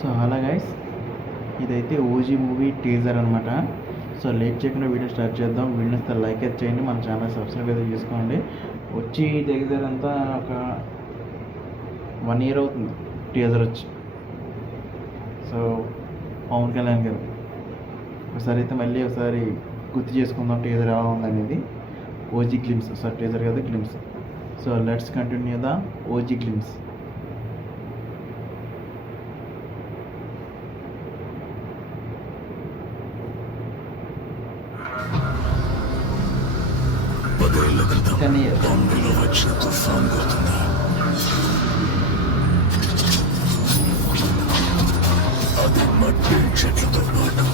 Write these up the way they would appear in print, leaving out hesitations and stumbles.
So hello guys, ఇదైతే OG movie teaser అనమాట. So late చేయకుండా వీడియో స్టార్ట్ చేద్దాం. వీడియో వస్తే లైక్ అయితే చేయండి, మన ఛానల్ సబ్స్క్రైబ్ అయితే చేసుకోండి. వచ్చి దగ్గర అంతా ఒక 1 year అవుతుంది టీజర్ వచ్చి. సో పవన్ కళ్యాణ్ గారు ఒకసారి అయితే మళ్ళీ ఒకసారి గుర్తు చేసుకుందాం టీజర్ ఎలా ఉందనేది. ఓజీ గ్లిమ్స్, సార్ టీజర్ కదా glimpse. So let's continue the OG glimpse. పదేళ్ల క్రితం బాంబేలో వచ్చిన తుఫాన్ గుర్తుందా? అది మట్టి చెట్లతో పాటు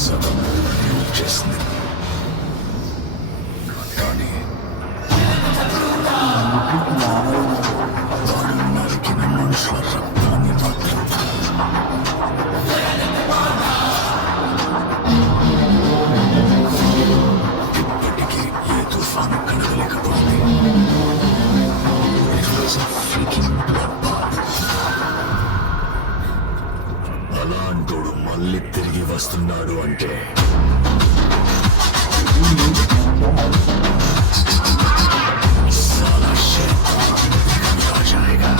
సగం యూజ్ చేసింది. కానీ వాడు నరికిన మనుషుల రక్తాన్ని మాత్రం ఇప్పటికీ ఏ తుఫాను కలగలేకపోయింది. It was a freaking bloodbath. అలాంటోడు మళ్ళీ తిరిగి వస్తున్నాడు అంటే साला शैतान आ जाएगा.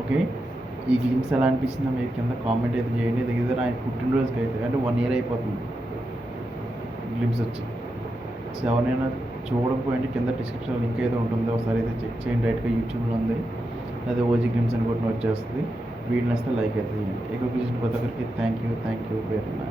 ఓకే, ఈ గ్లిమ్స్ ఎలా అనిపించిందో మీరు కింద కామెంట్ అయితే చేయండి. దగ్గర ఆయన పుట్టినరోజుకి అయితే అంటే 1 year అయిపోతుంది గ్లిమ్స్ వచ్చి. సో ఎవరైనా చూడకపోయింటే కింద డిస్క్రిప్షన్లో లింక్ అయితే ఉంటుంది, ఒకసారి అయితే చెక్ చేయండి. డైరెక్ట్గా యూట్యూబ్లో ఉంది, అదే ఓజీ గ్లిమ్స్ అని కొట్టిన వచ్చేస్తుంది. వీడిని వస్తే లైక్ అయితే చేయండి. ఎక్కువ చూసిన ప్రతి ఒక్కరికి థ్యాంక్ యూ వెరీ మచ్.